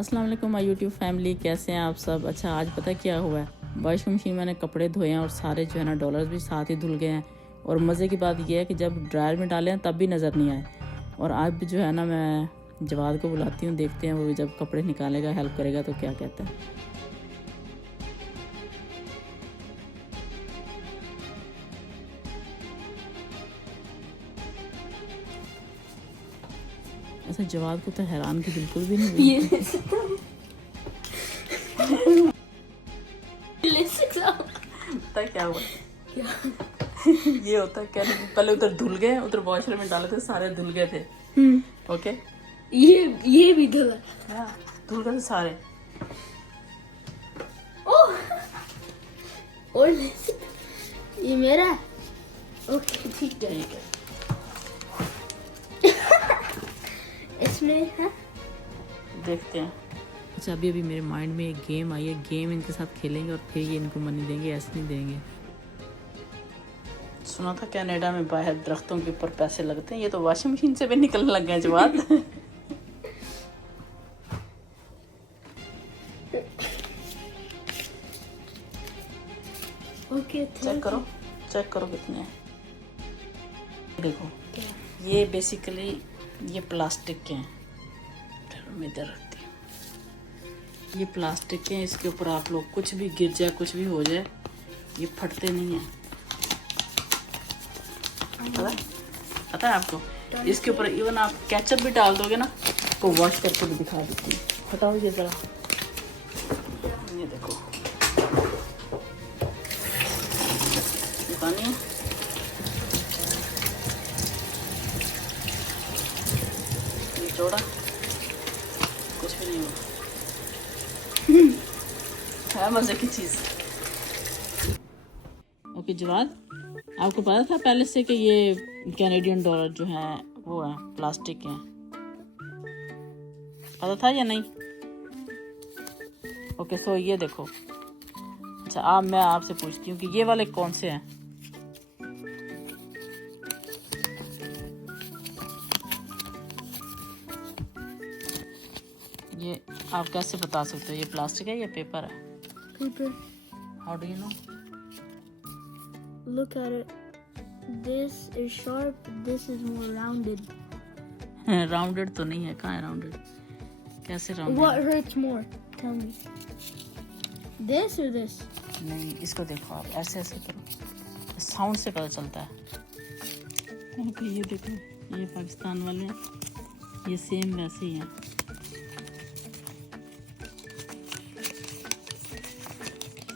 अस्सलाम वालेकुम my YouTube family, कैसे हैं आप सब। अच्छा, आज पता क्या हुआ है, वॉशिंग मशीन मैंने कपड़े धोए हैं और सारे जो है ना डॉलर्स भी साथ ही धुल गए हैं। और मज़े की बात यह है कि जब ड्रायर में डाले हैं तब भी नज़र नहीं आए। और आज भी जो है ना मैं जवाद को बुलाती हूँ, देखते हैं वो जब कपड़े निकालेगा हेल्प करेगा तो क्या कहता है। ऐसा जवाद को तो हैरान की बिल्कुल भी नहीं हुई। पता क्या हुआ, क्या? ये होता है क्या, पहले उधर धुल गए, उधर वॉशर में डाले थे, सारे धुल गए थे। ओके, ये भी धुला। हाँ, धुल गए थे सारे। ओह, और ये मेरा। ओके, ठीक है। इसमें है, देखते हैं। अच्छा, अभी मेरे माइंड में एक गेम आई है, गेम इनके साथ खेलेंगे और फिर ये इनको मनी देंगे, ऐसे नहीं देंगे। सुना था कनाडा में बाहर दरख्तों के ऊपर पैसे लगते हैं, ये तो वॉशिंग मशीन से भी निकलने लग गए जवाब। ओके, चेक करो कितने हैं। देखो, ये बेसिकली ये प्लास्टिक के हैं। मैं इधर रखती हूँ, ये प्लास्टिक के हैं। इसके ऊपर आप लोग कुछ भी गिर जाए, कुछ भी हो जाए, ये फटते नहीं हैं। पता है आपको, इसके ऊपर इवन आप केचप भी डाल दोगे ना तो वॉश करके भी दिखा देती हूँ। हटाओ ये जरा, ये देखो, ये पानी है। ये जोड़ा, कुछ भी नहीं हुआ। है मजे की चीज। ओके जवाद, आपको पता था पहले से कि ये कैनेडियन डॉलर जो है वो है प्लास्टिक के हैं, पता था या नहीं? ओके, सो ये देखो। अच्छा, अब मैं आपसे पूछती हूँ कि ये वाले कौन से हैं? ये आप कैसे बता सकते हो ये प्लास्टिक है या पेपर है? Paper. How do you know? Look at it. This is sharp. This is more rounded. Rounded तो नहीं है, कहाँ है राउंडेड? कैसे rounded? What hurts more? Tell me. This or this? नहीं, इसको देखो आप, ऐसे ऐसे करो, साउंड से पता चलता है। ओके, ये देखो, ये पाकिस्तान वाले हैं, ये सेम वैसे ही हैं।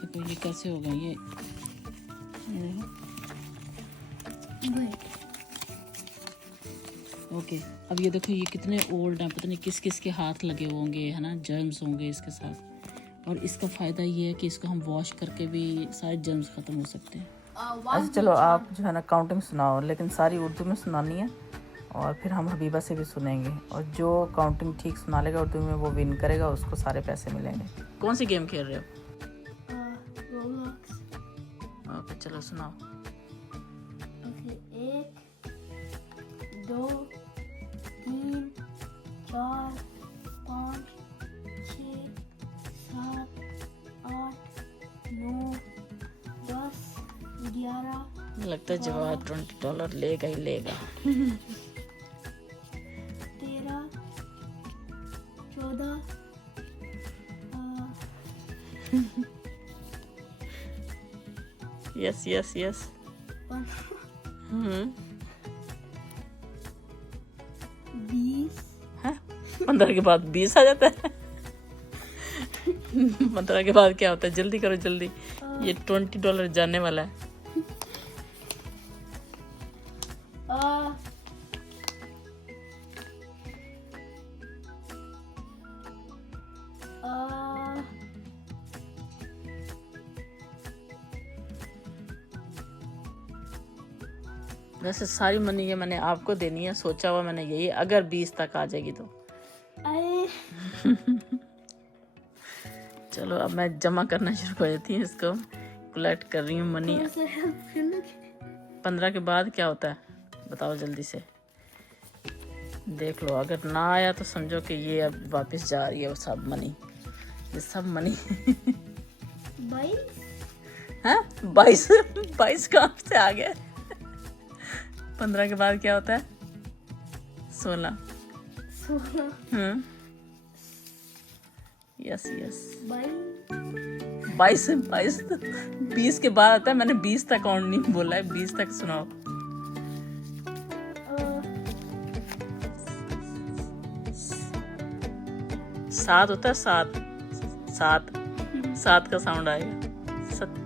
देखो ये कैसे हो गए, ये देखो। Wait. ओके, अब ये देखो, ये कितने ओल्ड हैं, पता नहीं किस किस के हाथ लगे होंगे, है ना, जर्म्स होंगे इसके साथ। और इसका फ़ायदा ये है कि इसको हम वॉश करके भी सारे जर्म्स ख़त्म हो सकते हैं। अच्छा चलो, आप जो है ना काउंटिंग सुनाओ, लेकिन सारी उर्दू में सुनानी है, और फिर हम हबीबा से भी सुनेंगे, और जो काउंटिंग ठीक सुना लेगा उर्दू में वो विन करेगा, उसको सारे पैसे मिलेंगे। कौन सी गेम खेल रहे हो? Roblox. ओके, चलो सुनाओ। Okay, 1, 2, 3, 4, 5, 6, 7, 8, 9, 10, 11, लगता है जवाब $20 लेगा ही लेगा। 13, 14, यस यस यस। 20, है 15 के बाद 20 आ जाता है। 15 के बाद क्या होता है? जल्दी करो जल्दी, ये $20 जाने वाला है। वैसे सारी मनी ये मैंने आपको देनी है, सोचा हुआ मैंने यही, अगर 20 तक आ जाएगी तो। चलो अब मैं जमा करना शुरू कर देती हूँ, इसको कलेक्ट कर रही हूँ मनी। 15 के बाद क्या होता है बताओ जल्दी से। देख लो, अगर ना आया तो समझो कि ये अब वापस जा रही है वो सब मनी, ये सब मनी। 22 हाँ 22 22 कहाँ से आ गया? 15 के बाद क्या होता है? 16। 16 यस यस 22 22 20 के बाद आता है। मैंने 20 तक काउंट नहीं बोला है, 20 तक सुनाओ। 7 होता है, 7 7 7 का साउंड आएगा। 17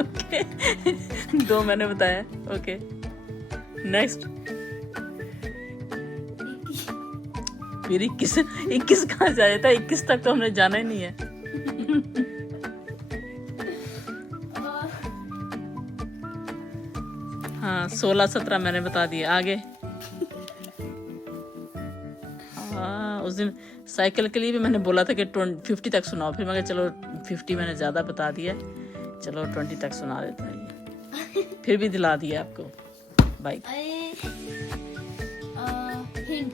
ओके 2 मैंने बताया। Okay next. फिर 21 कहाँ से आ जाता है? 21 तक तो हमने जाना ही नहीं है। हाँ 16 17 मैंने बता दिया। आगे हाँ, उस दिन साइकिल के लिए भी मैंने बोला था कि 50 तक सुनाओ, फिर मैं कहा चलो 50 मैंने ज़्यादा बता दिया, चलो 20 तक सुना देता है। फिर भी दिला दिया आपको बाइक। हिंट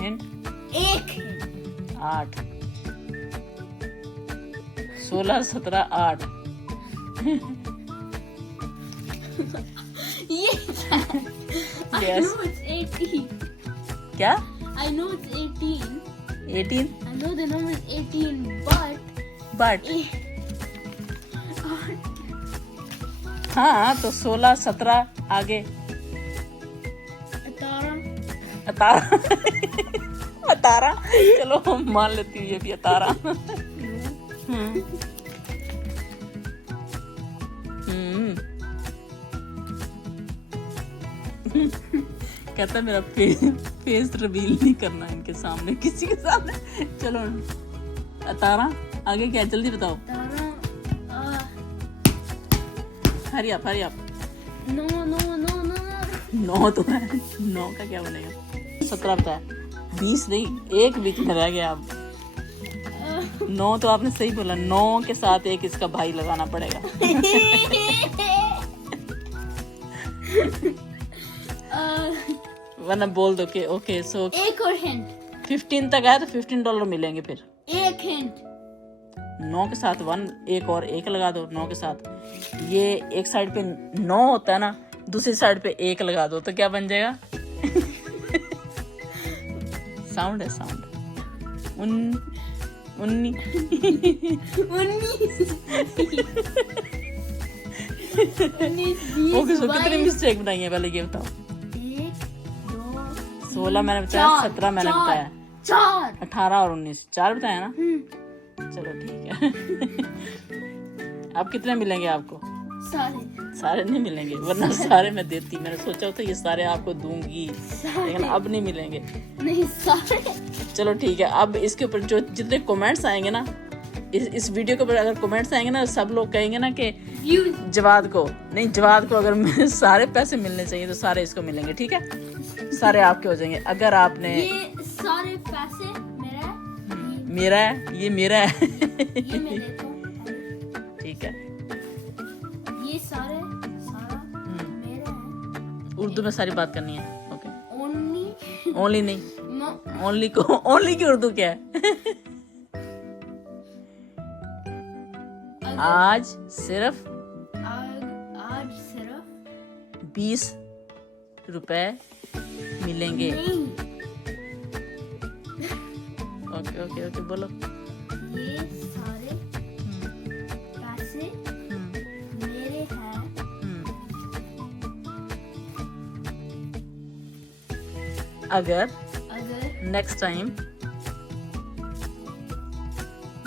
हिंट एक 8 16 17 8 ये I Yes. know it's 18. क्या? I know it's 18. 18 I know the number is 18, but हाँ तो 16 17 आगे 18 चलो हम मान लेती हूँ ये भी 18। कहता मेरा फेस रिवील नहीं करना इनके सामने, किसी के सामने। चलो 18 आगे क्या? जल्दी बताओ। हरी आप No. 9 तो है, 9 का क्या बनेगा? 17 बताया, 20 नहीं, एक बीच में रह गया। अब 9 तो आपने सही बोला, 9 के साथ एक इसका भाई लगाना पड़ेगा। वरना बोल दो कि ओके सो एक और हिंट। 15 तक आया तो $15 मिलेंगे। फिर एक हिंट 9 के साथ 1 एक और 1 लगा दो। 9 के साथ ये एक साइड पे 9 होता है ना, दूसरी साइड पे 1 लगा दो तो क्या बन जाएगा? साउंड है साउंड। 19 ओके सो कितनी मिस्टेक बनाई है पहले ये बताओ। 16 मैंने बताया, 17 मैंने बताया, 4 18 और 19 4 बताया ना। चलो ठीक है। अब कितने मिलेंगे आपको? सारे नहीं मिलेंगे, वरना सारे मैं देती। मैंने सोचा था ये सारे आपको दूंगी, लेकिन अब नहीं मिलेंगे। नहीं सारे। चलो ठीक है। अब इसके ऊपर जो जितने कमेंट्स आएंगे ना, इस वीडियो के ऊपर अगर कमेंट्स आएंगे ना, सब लोग कहेंगे ना कि जवाद को अगर सारे पैसे मिलने चाहिए तो सारे इसको मिलेंगे। ठीक है, सारे आपके हो जाएंगे। अगर आपने ये सारे पैसे मेरा है, ये मेरा है। ये मेरे को ठीक है, ये सारा मेरा है। उर्दू में सारी बात करनी है। ओके ओनली नहीं, ओनली की उर्दू क्या है? आज सिर्फ 20 रुपए मिलेंगे। ओके बोलो। ये सारे पैसे मेरे हैं। अगर नेक्स्ट टाइम,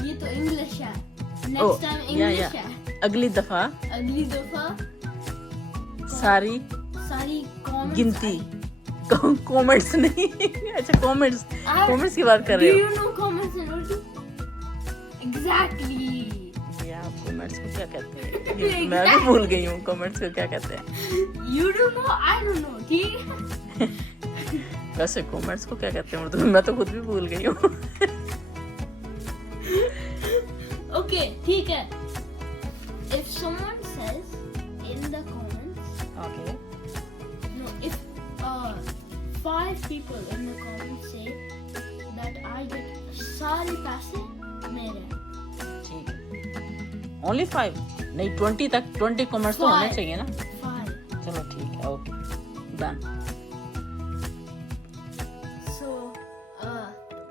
ये तो इंग्लिश है। नेक्स्ट टाइम इंग्लिश है। अगली दफा सारी गिनती कमेंट्स नहीं। अच्छा कमेंट्स की बात कर रहे हो? Do you know comments in Urdu? Exactly. ये आप कमेंट्स को क्या कहते हैं? मैं भी भूल गई हूँ कमेंट्स को क्या कहते हैं। You don't know, I don't know. ठीक है? वैसे कमेंट्स को क्या कहते हैं उर्दू में? मैं तो खुद भी भूल गई हूँ। Okay, ठीक है। If someone says in the comments, okay, 5 people in the comments say that I get सारे पैसे मेरे ठीक है, ओनली 5 नहीं 20 तक, 20 कमेंट्स तो होने चाहिए ना। 5 चलो ठीक है, ओके डन। so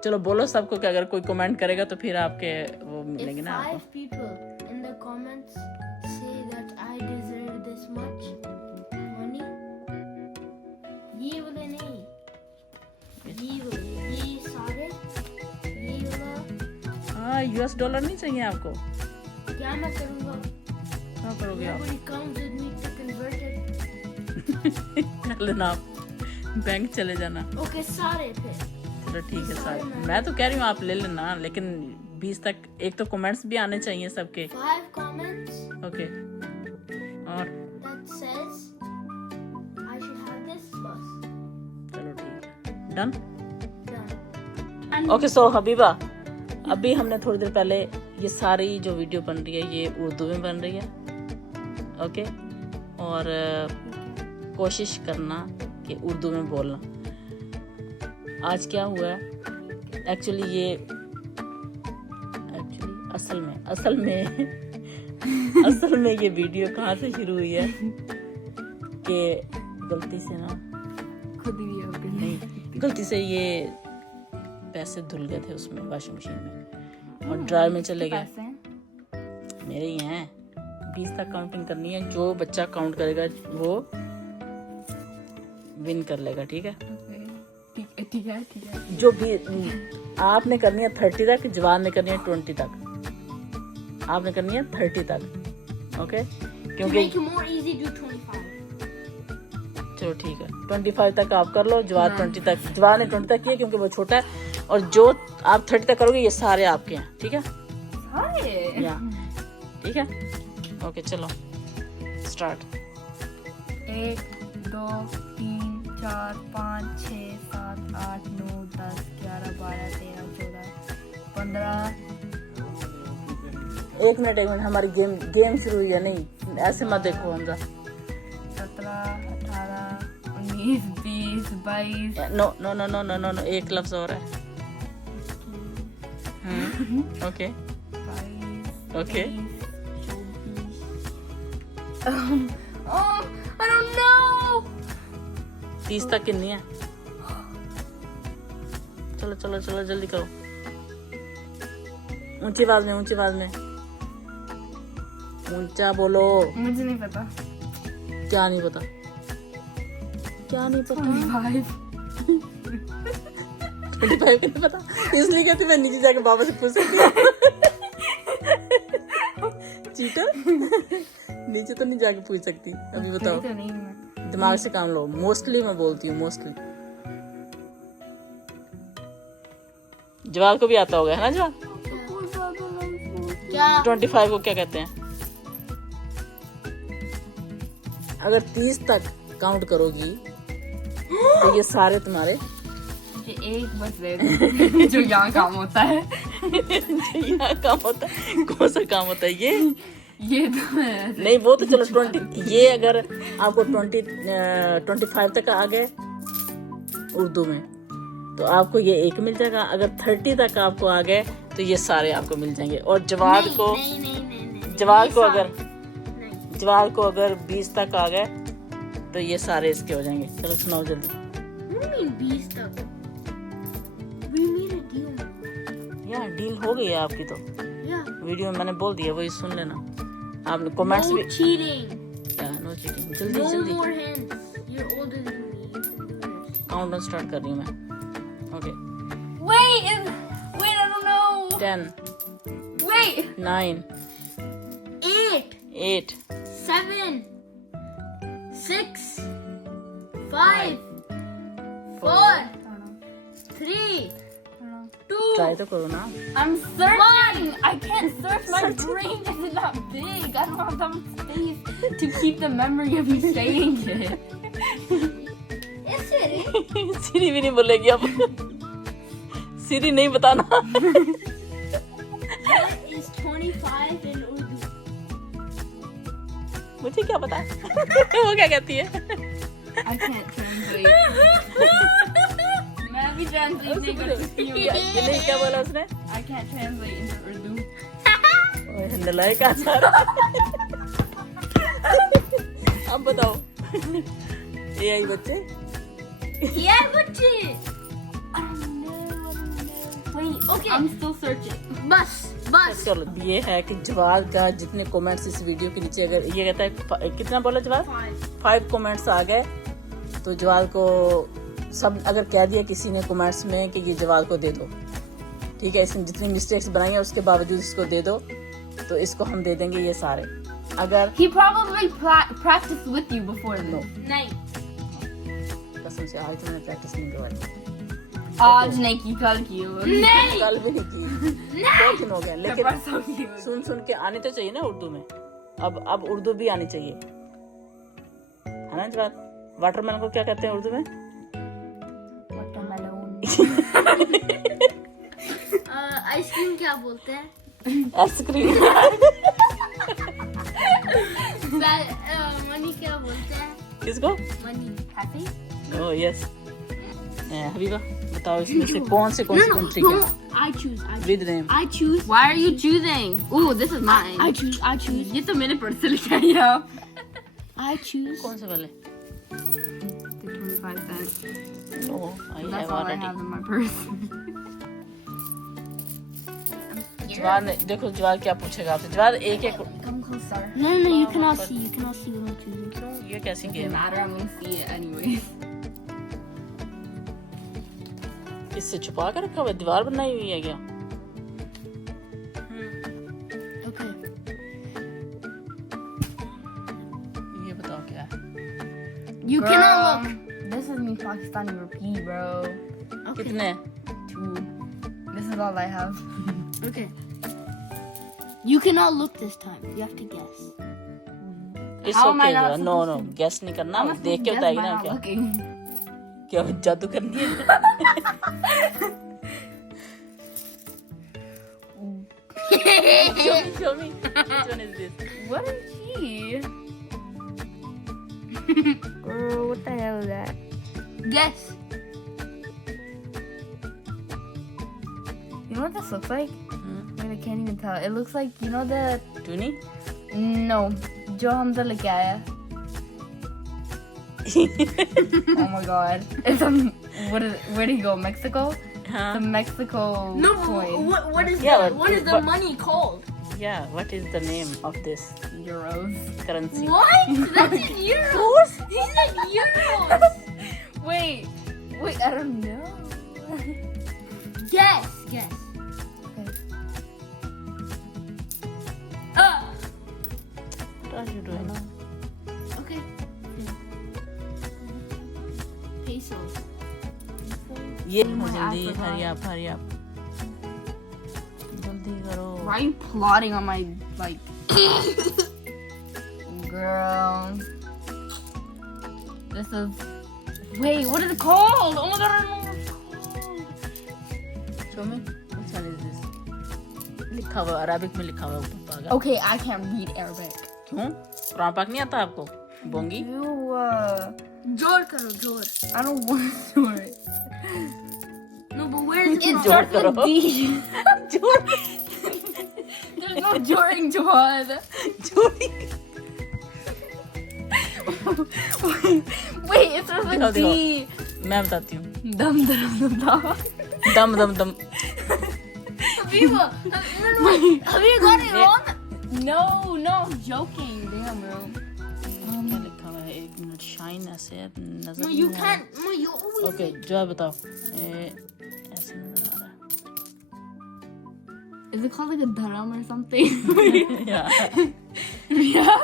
चलो बोलो सबको कि अगर कोई कमेंट करेगा तो फिर आपके वो मिलेंगे if ना 5 आपको। people in the comments say that I deserve this much money, ये वाले नहीं, ये वाले, ये सारे, ये वाला, हाँ यूएस डॉलर नहीं चाहिए आपको, क्या मैं करूँगा? क्या करोगे आप? Nobody comes with me to convert it. कर लेना आप, बैंक चले जाना। Okay, सारे फिर। चलो ठीक है सारे, मैं तो कह रही हूँ आप ले लेना, लेकिन 20 तक एक तो कमेंट्स भी आने चाहिए सबके। 5 comments ओके, और that says I should have this bus. चलो ठीक है, done. Done. Okay so Habiba, अभी हमने थोड़ी देर पहले ये सारी जो वीडियो बन रही है ये उर्दू में बन रही है, ओके, और कोशिश करना कि उर्दू में बोलना। आज क्या हुआ है एक्चुअली असल में ये वीडियो कहाँ से शुरू हुई है कि गलती से ना, खुद ही हो गई। नहीं गलती से ये पैसे धुल गए थे उसमें वॉशिंग मशीन में और ड्रायर में चले गए। मेरे ही हैं, 20 तक काउंटिंग करनी है, जो बच्चा काउंट करेगा वो विन कर लेगा, ठीक है? ठीक है। जो भी आपने करनी है 30 तक, जवान ने करनी है 20 तक, आपने करनी है 30 तक, ओके? क्योंकि make it more easy, do 25. चलो ठीक है, 25 तक आप कर लो, जवान 20 तक, जवान ने 20 तक किया क्योंकि वो छोटा है, और जो आप 30 तक करोगे ये सारे आपके हैं, ठीक है? या ठीक है, ओके चलो स्टार्ट। 1 2 3 4 5 6 7 8 9 10 11 12 13 14 15। एक मिनट हमारी गेम शुरू हुई है, नहीं ऐसे मत देखो हमजा। 17 18 19 20 22। नो, एक लफ्ज और है। Okay okay, I don't know. 30 तक कितनी है? चलो जल्दी करो, ऊंची आवाज में ऊंचा बोलो। मुझे नहीं पता। क्या नहीं पता? 25 नहीं पता, इसलिए कहती मैं नीचे जाके बाबा से पूछ सकती हूँ। चीटर, नीचे तो नहीं जाके पूछ सकती। अभी बताओ, दिमाग से काम लो। मोस्टली मैं बोलती हूँ, मोस्टली। जवाब को भी आता होगा, है ना जवाब? क्या? 25 को क्या कहते हैं? अगर 30 तक काउंट करोगी तो ये सारे तुम्हारे। एक बस दे जो यहाँ काम होता है। यहाँ काम होता है? कौन सा काम होता है ये तो है। नहीं, वो तो चलो 20। ये अगर आपको 25 तक आ गए उर्दू में तो आपको ये एक मिल जाएगा। अगर 30 तक आपको आ गए तो ये सारे आपको मिल जाएंगे। और जवाब को जवाब को अगर 20 तक आ गए तो ये सारे इसके हो जाएंगे। चलो सुनाओ जल्दी। 20 तक यार डील हो गई है आपकी तो। वीडियो में मैंने बोल दिया, वही सुन लेना। आपने कमेंट्स भी। No cheating. जल्दी काउंटडाउन स्टार्ट कर रही हूँ मैं। Okay Wait, I don't know. 10 Wait. 9 8 7 6 5 4 3 2 try तो करो ना। I'm searching. I can't search. My brain is not big. I don't have that much space to keep the memory of you saying it. Yes, it is. सीरी भी नहीं बोलेगी अब। सीरी नहीं बताना। What is 25 in Urdu? मुझे क्या पता। वो क्या कहती है? I can't translate. मैं भी translate नहीं कर सकती हूँ. ये क्या बोला उसने? I can't translate into Urdu. ओए नलायक आचार। अब बताओ AI बच्चे Yeah, बच्चे. I don't know. Wait, okay. I'm still searching. बस. चलो ये है कि जवाद का जितने कमेंट्स इस वीडियो के नीचे, अगर ये कहता है कितना बोला जवाद 5 कमेंट्स आ गए तो जवाद को सब, अगर कह दिया किसी ने कमेंट्स में कि ये जवाद को दे दो, ठीक है, इसने जितनी मिस्टेक्स बनाई है उसके बावजूद इसको दे दो, तो इसको हम दे देंगे ये सारे। अगर He probably practiced with you before this. नहीं. कसम से आज तुमने प्रैक्टिस नहीं करवाई। आज नहीं की, कल की. नहीं. कल भी नहीं की, 2 दिन हो गए, लेकिन सुन सुन के आनी तो चाहिए ना उर्दू में। अब उर्दू भी आनी चाहिए, है ना जवाब? वाटरमेलन को क्या कहते हैं उर्दू में? आइसक्रीम क्या बोलते हैं? आइसक्रीम। मनी क्या बोलते हैं? किसको? Money. Happy? Oh yes. Habiba बताओ इसमें से कौन सी कंट्री का? I choose. With name. I choose. Why are you choosing? Ooh, this is mine. I choose. ये तो मैंने पर्स से लिखा है यार. I choose. कौन से वाले? The 25 cents. Oh I That's have all I already. have in my purse. Jawad ने देखो जवाद क्या पूछेगा आपसे। जवाद एक एक Come closer. No, you cannot see. You cannot see what I'm choosing. ये कैसी Doesn't गेम है? matter. I'm gonna see it anyways. इससे छुपा कर रखा हुआ है? दीवार बनाई हुई है क्या? Okay. ये बताओ क्या है? You cannot look. This is me Pakistani rupee, bro. कितने? 2. This is all I have. Okay. You cannot look this time. You have to guess. It's How am I okay. not no supposed no to- guess नहीं करना, How am I देख supposed के to guess बताएगी by ना not क्या looking? क्या जादू करनी है? Show me. Which one is this? What is she? Girl, what the hell is that? Guess. You know what this looks like? I can't even tell. It looks like, you know the... Tuni? No. जो हमसे लेके आया. Oh my god. It's where did he go? Mexico? Huh? The Mexico coin. What is Yeah, the but- what is the but- money called? Yeah, what is the name of this Euros. currency? What? That's in euros. He said euros. Wait, I don't know. Guess. What are you doing? Okay. Pesos. ये जल्दी hurry up. जल्दी करो। Why are you plotting on my, like... Girl. This is... Wait, what is it called? Oh my god, I don't know what it's called. Show me. Which one is this? लिखा हुआ Arabic में लिखा हुआ ऊपर पागा। Okay, I can't read Arabic. क्यों? कुरान पाक नहीं आता आपको? बोंगी? जोड़ करो जोड़. I don't want to do it. No, but where is it? It from? starts with D. जोड़ There's no during Jawad. जोड़ी। Wait, it starts with दिखाओ, D. मैं बताती हूँ। Dum. दम। Habiba, have you got it wrong? No, I'm joking. Damn, bro. क्या लिखा हुआ है? एक मिनट शाइन ऐसे है, नजर No, नहीं you आ रहा। can't. No, you always. Okay जवाब बताओ। ऐसे नजर आ रहा Is it called like a dharam or something? है। Yeah. Yeah.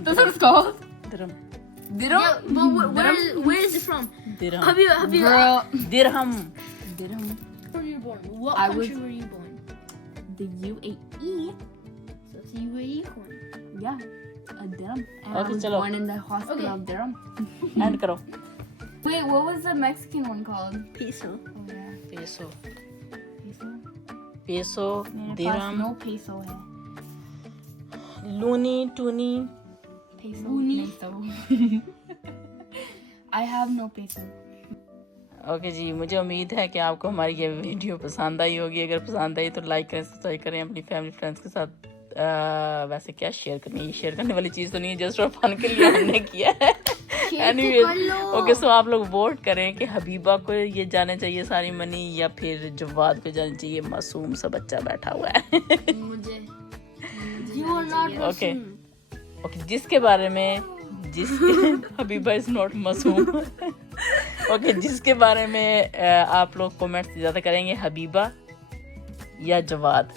That's what it's called. Dirham. Dirham? Yeah, but where is it from? Dirham. Have you Girl. Dirham. Dirham. where were you born? What I country was- were you born? The UAE. So it's UAE coin. Yeah. A dirham. And I Okay, was चलो। born in the hospital Okay. of dirham. And करो। Wait, what was the Mexican one called? Peso. Oh yeah. Peso. Peso? Peso, मेरे पास dirham, no peso है. Loonie, toonie. Peso. Uni. Peso. I have no पैसे. Okay जी, मुझे उम्मीद है कि आपको हमारी ये वीडियो पसंद आई होगी. अगर पसंद आई तो लाइक करें, सब्सक्राइब करें अपनी फैमिली फ्रेंड्स के साथ. वैसे क्या शेयर करनी है, शेयर करने वाली चीज़ तो नहीं है, जस्ट फॉर फन के लिए हमने किया है. एनीवेज ओके, सो आप लोग वोट करें कि हबीबा को ये जाने चाहिए सारी मनी या फिर जवाद को जाने चाहिए, मासूम सा बच्चा बैठा हुआ है. मुझे You are not okay Muslim. Okay, जिसके बारे में हबीबा इज नॉट मासूम. ओके, जिसके बारे में आप लोग कमेंट्स ज़्यादा करेंगे, हबीबा या जवाद,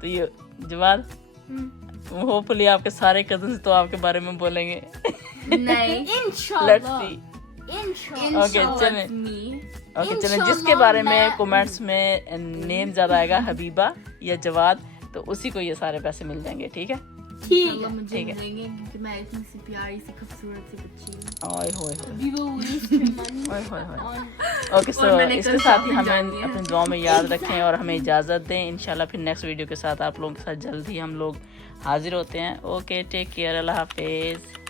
तो ये जवाद होपफुली आपके सारे कजन्स तो आपके बारे में बोलेंगे. नहीं. Let's see. Inshallah. ओके चलें. Me. ओके चलें, जिसके बारे में कमेंट्स में नेम ज़्यादा आएगा, हबीबा या जवाद, तो उसी को ये सारे पैसे मिल जाएंगे. ठीक है. इंशाल्लाह मुझे ठीक है. मिलेंगे क्योंकि मैं इतनी सी प्यारी सी खूबसूरत सी बच्ची हूँ. ओए होए होए. We will waste your money ओए होए होए. on ओके, सो मैंने इसके कल साथ ही shopping हमें जानी है. अपनी दुआ में याद रखें और हमें इजाज़त दें. इंशाल्लाह फिर नेक्स्ट वीडियो के साथ आप लोगों के साथ जल्द ही हम लोग हाजिर होते हैं. ओके, टेक केयर, अल्लाह हाफिज़.